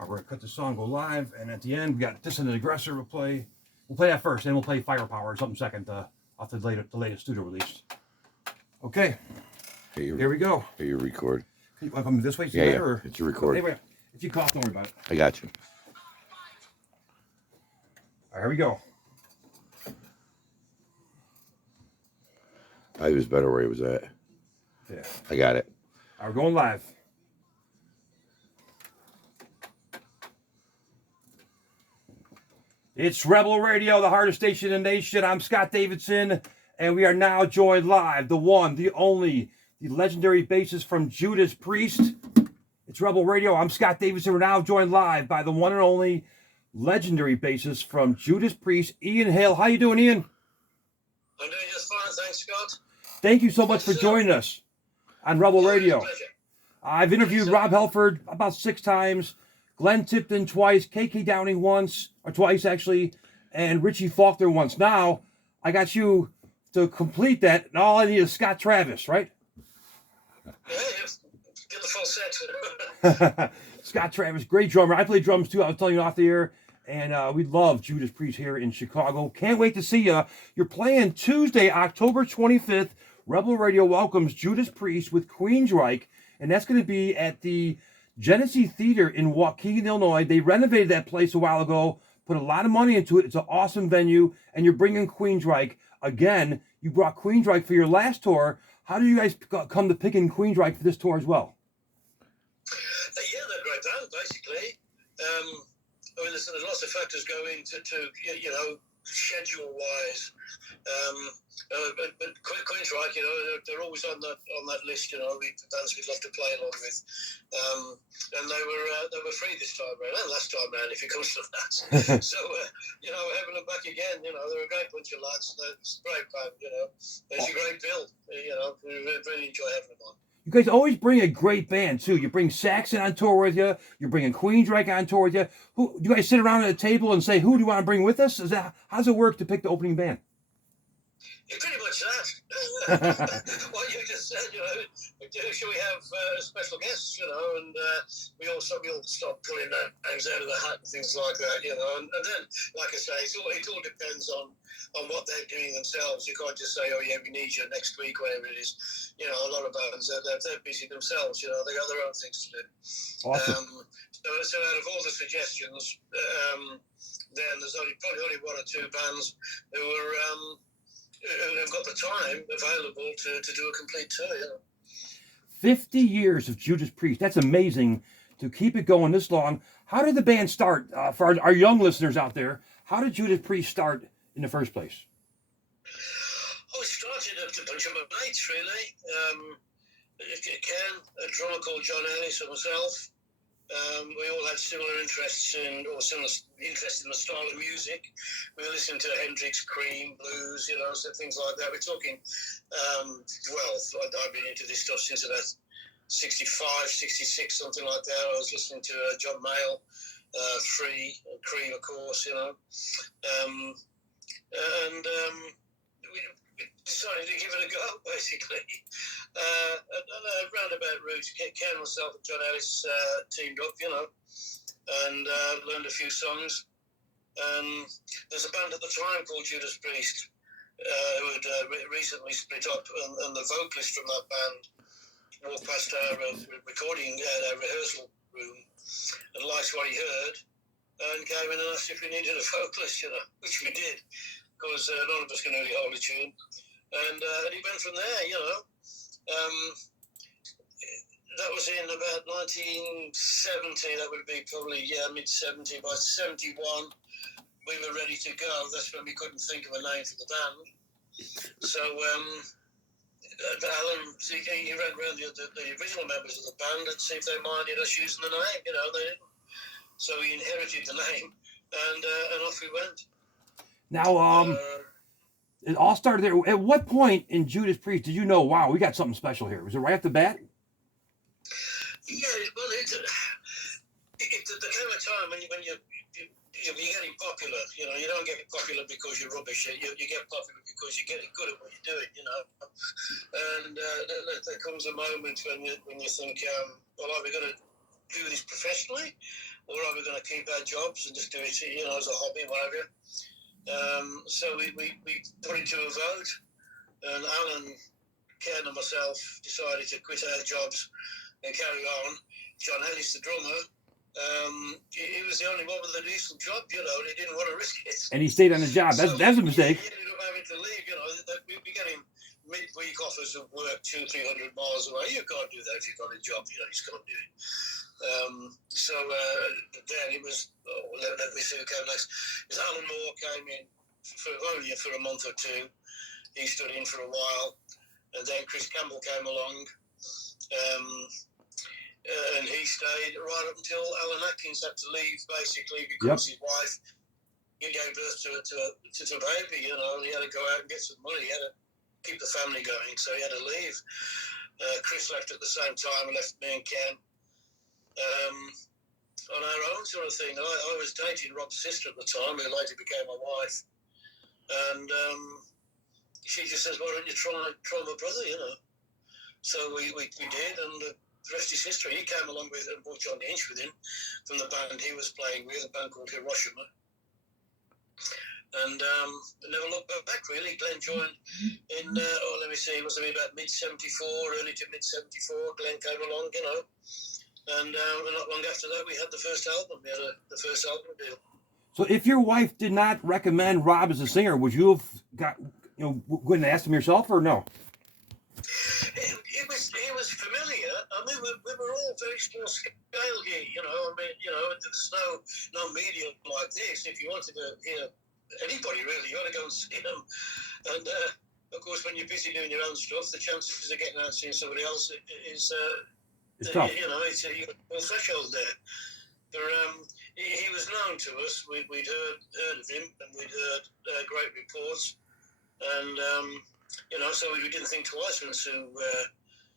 We're gonna cut the song, go live, and at the end we got Dissident Aggressor. We'll play that first, then we'll play Firepower or something second off the latest studio release. Okay, here we go. Here you record. You want to come this way? Yeah, yeah. Or? It's a record. Anyway, if you cough, don't worry about it. I got you. All right, here we go. I was better where he was at. Yeah. I got it. All right, we're going live. It's Rebel Radio, the hardest station in the nation. I'm Scott Davidson, and we are now joined live, the one, the only, the legendary bassist from Judas Priest. It's Rebel Radio. I'm Scott Davidson. We're now joined live by the one and only legendary bassist from Judas Priest, Ian Hill. How you doing, Ian? I'm doing just fine, thanks, Scott. Thank you so much for joining us on Rebel Radio. Pleasure. I've interviewed Rob Halford about 6 times, Glenn Tipton twice, KK Downing once, or twice actually, and Richie Faulkner once. Now, I got you to complete that, and all I need is Scott Travis, right? Yeah, get the full set. Scott Travis, great drummer. I play drums too, I was telling you off the air, and we love Judas Priest here in Chicago. Can't wait to see you. You're playing Tuesday, October 25th. Rebel Radio welcomes Judas Priest with Queensryche, and that's going to be at the Genesee Theater in Waukegan, Illinois. They renovated that place a while ago, put a lot of money into it. It's an awesome venue, and you're bringing Queensryche. Again, you brought Queensryche for your last tour. How did you guys come to picking Queensryche for this tour as well? Yeah, they're a great band, basically. I mean, there's lots of factors go into, schedule-wise. But Queensryche, they're always on that list. The bands we'd love to play along with. And they were free this time round, and last time round, if it comes to that. So we're having them back again. They're a great bunch of lads. It's a great band. It's a great build. We really enjoy having them on. You guys always bring a great band too. You bring Saxon on tour with you. You're bringing Queensryche on tour with you. Who do you guys sit around at a table and say, "Who do you want to bring with us?" How does it work to pick the opening band? It's pretty much that. What you just said, should we have special guests, and we all start pulling names out of the hat and things like that, and then, like I say, it all depends on what they're doing themselves. You can't just say, oh yeah, we need you next week, whatever it is. A lot of bands, they're busy themselves, they got their own things to do. Awesome. So out of all the suggestions, then there's probably only 1 or 2 bands who have got the time available to do a complete tour. 50 years of Judas Priest. That's amazing to keep it going this long. How did the band start? For our young listeners out there, how did Judas Priest start in the first place? Oh, it started a bunch of mates, really. Ken, a drummer called John Ellis, and myself. We all had similar interests in the style of music. We were listening to Hendrix, Cream, blues, so things like that. We're talking, I've been into this stuff since about 65, 66, something like that. I was listening to John Mayall, Free, Cream, of course, we decided to give it a go, basically. And roundabout route, Ken, myself, and John Ellis teamed up, and learned a few songs. There's a band at the time called Judas Priest who had recently split up, and the vocalist from that band walked past our recording, our rehearsal room, and liked what he heard, and came in and asked if we needed a vocalist, which we did, because none of us can really hold a tune. And he went from there, that was in about 1970. That would be probably, mid-70. By 71, we were ready to go. That's when we couldn't think of a name for the band. So Alan, he ran around the original members of the band and see if they minded us using the name. They didn't. So we inherited the name, and off we went. Now, it all started there. At what point in Judas Priest did you know, wow, we got something special here? Was it right off the bat? Yeah, well, there came a time when you're getting popular. You don't get popular because you're rubbish. You get popular because you're getting good at what you're doing. And there comes a moment when you think, well, are we going to do this professionally, or are we going to keep our jobs and just do it, as a hobby, whatever? So we put it to a vote, and Alan, Ken, and myself decided to quit our jobs and carry on. John Ellis, the drummer, he was the only one with a decent job, and he didn't want to risk it. And he stayed on the job. That's a mistake. He ended up having to leave, we'd be getting midweek offers of work 200-300 miles away. You can't do that if you've got a job, you just can't do it. So then it was, let me see who came next. It was Alan Moore came in only for a month or two. He stood in for a while. And then Chris Campbell came along. And he stayed right up until Alan Atkins had to leave, basically, because his wife gave birth to a baby, and he had to go out and get some money. He had to keep the family going, so he had to leave. Chris left at the same time and left me and Ken on our own sort of thing. I was dating Rob's sister at the time, who later became my wife. And she just says, why don't you try my brother, So we did, and the rest is history. He came along with and brought John Inch with him from the band he was playing with, a band called Hiroshima. And never looked back, really. Glenn joined in, let me see, it must have been about mid-74, early to mid-74. Glenn came along, And not long after that, we had the first album. We had the first album deal. So if your wife did not recommend Rob as a singer, would you have go and ask him yourself, or no? It was familiar. I mean, we were all very small scale here, there's no medium like this. If you wanted to hear anybody, really, you got to go and see them. And, of course, when you're busy doing your own stuff, the chances of getting out and seeing somebody else is, it's tough. it's a threshold there. But he was known to us. We'd heard of him, and we'd heard great reports. And, so we didn't think twice when Sue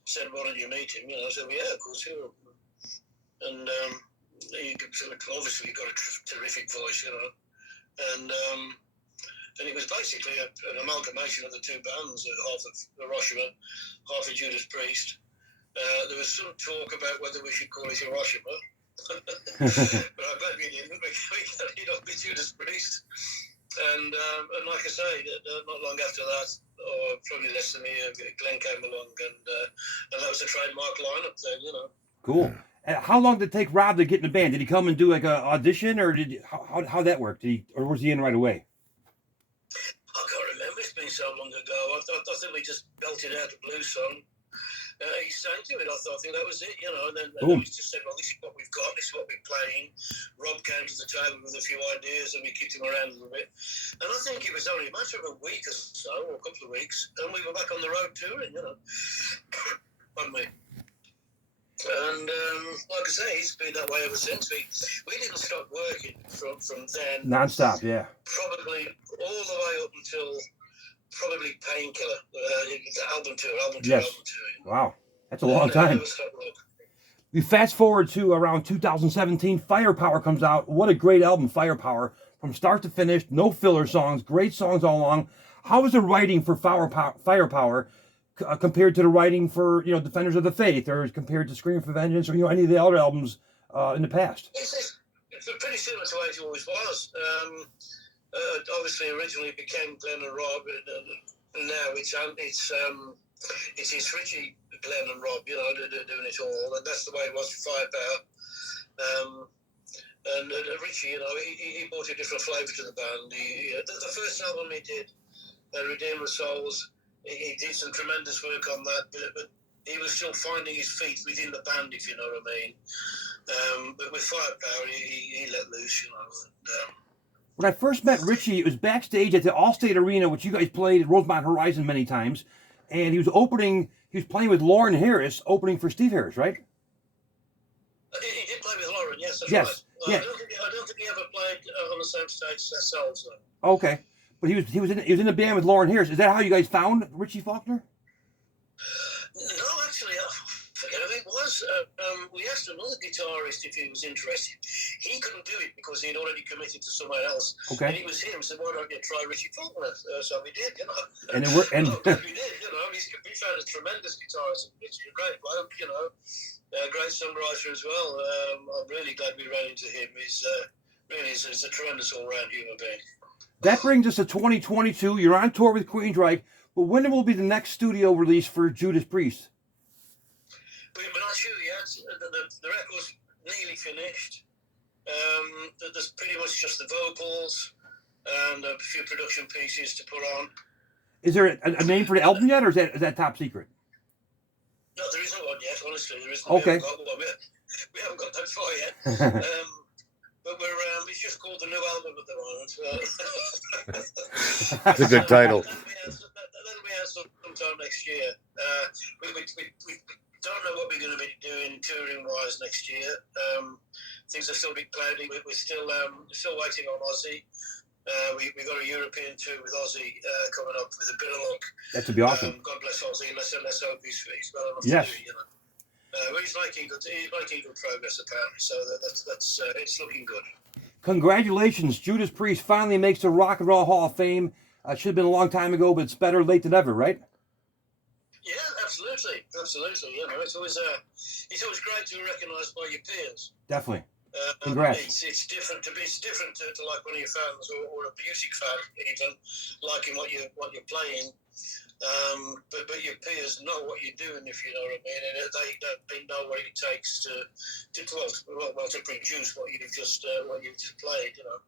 said, why don't you meet him? So yeah, of course, sure. And he obviously got a terrific voice, And it was basically an amalgamation of the two bands, half of Hiroshima, half of Judas Priest. There was some talk about whether we should call it Hiroshima. But I'm glad we didn't. We got it off with Judas Priest. And like I say, not long after that, or probably less than a year, Glenn came along, and that was a trademark lineup then, Cool. How long did it take Rob to get in the band? Did he come and do like an audition, or how that work? Or was he in right away? I can't remember. It's been so long ago. I think we just belted out a blues song. He sang to it. I think that was it, And then we just said, well, this is what we've got. This is what we're playing. Rob came to the table with a few ideas, and we kicked him around a little bit. And I think it was only a matter of a week or so, or a couple of weeks, and we were back on the road touring, Pardon me. And like I say, it's been that way ever since. We didn't stop working from then. Non-stop, yeah. Probably all the way up until probably Painkiller, album tour. Yes. Wow, that's a long time. We fast forward to around 2017. Firepower comes out. What a great album, Firepower, from start to finish. No filler songs, great songs all along. How was the writing for Firepower compared to the writing for Defenders of the Faith, or compared to Scream for Vengeance, or any of the other albums in the past? It's pretty similar to what it always was. Obviously, originally it became Glenn and Rob, and now it's Richie, Glenn and Rob, doing it all, and that's the way it was for Firepower. And Richie, he brought a different flavour to the band. The first album he did, Redeemer Souls, he did some tremendous work on that, but he was still finding his feet within the band, if you know what I mean. But with Firepower, he let loose, When I first met Richie, it was backstage at the Allstate Arena, which you guys played at Rosemont Horizon many times, and he was playing with Lauren Harris, opening for Steve Harris, right? He did play with Lauren, yes, that's yes. right. Yeah. I don't think he ever played on the same stage as ourselves, though. Okay, but he was in the band with Lauren Harris. Is that how you guys found Richie Faulkner? No, actually, I forget who it was. We asked another guitarist if he was interested. He couldn't do it because he'd already committed to somewhere else. Okay. And it was him. So why don't you try Richie Faulkner? So we did, And it worked. And we did, we found a tremendous guitarist. Richie, a great bloke, great songwriter as well. I'm really glad we ran into him. He's a tremendous all-round human being. That brings us to 2022. You're on tour with Queensryche, but when will be the next studio release for Judas Priest? We're not sure yet. The record's nearly finished. There's pretty much just the vocals and a few production pieces to put on. Is there a name for the album yet, or is that top secret? No, there isn't one yet, honestly. There isn't. Okay. We haven't got that far yet. But it's just called the new album at the moment. That's a good title. That'll be out sometime next year. We don't know what we're going to be doing touring-wise next year. Things are still a bit cloudy. We're still waiting on Ozzy. We got a European tour with Ozzy coming up with a bit of luck. That would be awesome. God bless Ozzy. Let's hope he's well enough Yes. to do, you know. But he's making good progress apparently. So that's it's looking good. Congratulations, Judas Priest finally makes the Rock and Roll Hall of Fame. Should have been a long time ago, but it's better late than ever, right? Yeah, absolutely. You know, it's always great to be recognised by your peers. Definitely. Congrats. It's different to like one of your fans or a music fan even liking what you're playing. But your peers know what you're doing, if you know what I mean, and they know what it takes to produce what you've just played, you know.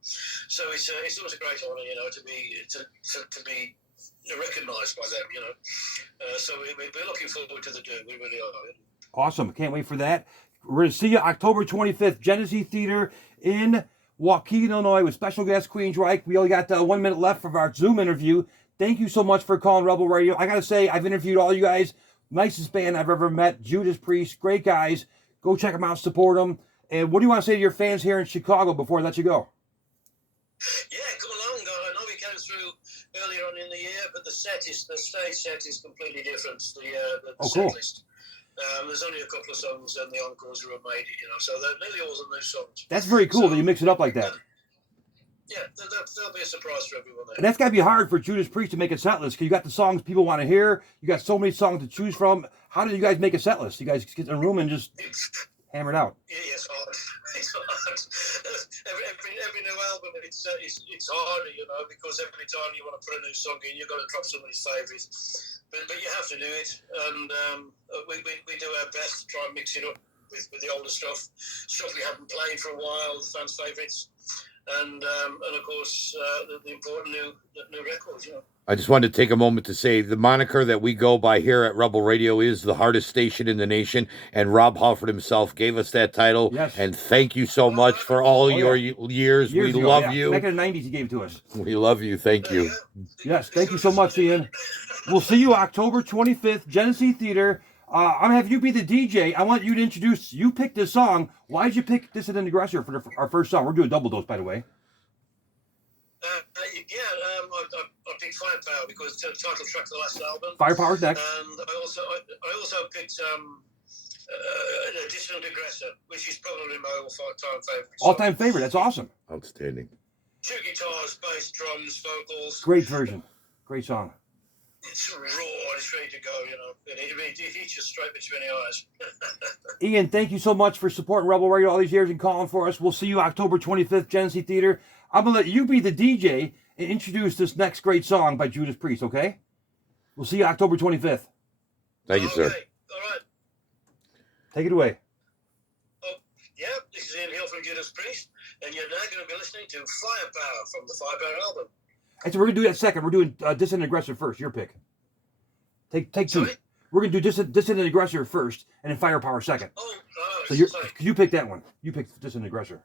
So it's always a great honour, you know, to be recognised by them, you know. So we're looking forward to the do. We really are. Awesome. Can't wait for that. We're going to see you October 25th, Genesee Theater in Waukegan, Illinois, with special guest Queensryche. We only got 1 minute left of our Zoom interview. Thank you so much for calling Rebel Radio. I got to say, I've interviewed all you guys. Nicest band I've ever met. Judas Priest, great guys. Go check them out, support them. And what do you want to say to your fans here in Chicago before I let you go? Yeah, come along. I know we came through earlier on in the year, but the stage set is completely different. The cool. set list. There's only a couple of songs and the encores who have made it, you know, so they're nearly all the new songs. That's very cool that you mix it up like that. Yeah, there'll be a surprise for everyone there. And that's got to be hard for Judas Priest to make a set list, because you got the songs people want to hear. You got so many songs to choose from. How do you guys make a set list? You guys get in a room and just hammer it out? Yeah, it's hard. It's hard. Every new album, it's harder, you know, because every time you want to put a new song in, you've got to drop somebody's favourites. But you have to do it, and we do our best to try and mix it up with the older stuff we haven't played for a while, the fans' favourites, and of course the important new records, you know. I just wanted to take a moment to say the moniker that we go by here at Rebel Radio is the hardest station in the nation, and Rob Halford himself gave us that title. Yes. And thank you so much for all your years. We ago, love you. Back in the 90s, he gave it to us. We love you. Thank you. Yes, thank you so much, Ian. We'll see you October 25th, Genesee Theater. I'm going to have you be the DJ. I want you to introduce, you picked this song. Why did you pick Dissident Aggressor for our first song? We're doing double dose, by the way. I picked Firepower because it's the title track of the last album. Firepower's next. And I also picked Dissident Aggressor, which is probably my all-time favourite. All-time favorite. That's awesome. Outstanding. 2 guitars, bass, drums, vocals. Great version. Great song. It's raw and it's ready to go, you know. It hits you straight between the eyes. Ian, thank you so much for supporting Rebel Radio all these years and calling for us. We'll see you October 25th, Genesee Theater. I'm going to let you be the DJ and introduce this next great song by Judas Priest, okay? We'll see you October 25th. Thank you, sir. All right. Take it away. Oh, yeah, this is Ian Hill from Judas Priest, and you're now going to be listening to Firepower from the Firepower album. Actually, we're going to do that second. We're doing Dissident Aggressor first. Your pick. Take two. Sorry? We're going to do Dissident Aggressor first, and then Firepower second. So sorry. you pick that one. You pick Dissident Aggressor.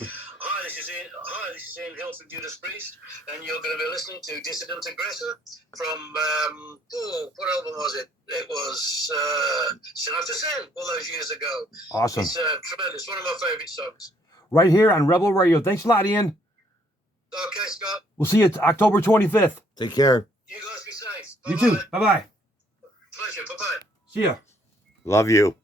Hi, this is Ian Hill from Judas Priest, and you're going to be listening to Dissident Aggressor from, what album was it? It was Sin After Sin, all those years ago. Awesome. It's tremendous, one of my favourite songs. Right here on Rebel Radio. Thanks a lot, Ian. Okay, Scott. We'll see you October 25th. Take care. You guys be safe. You Bye-bye. too. Bye-bye. Pleasure. Bye-bye. See ya. Love you.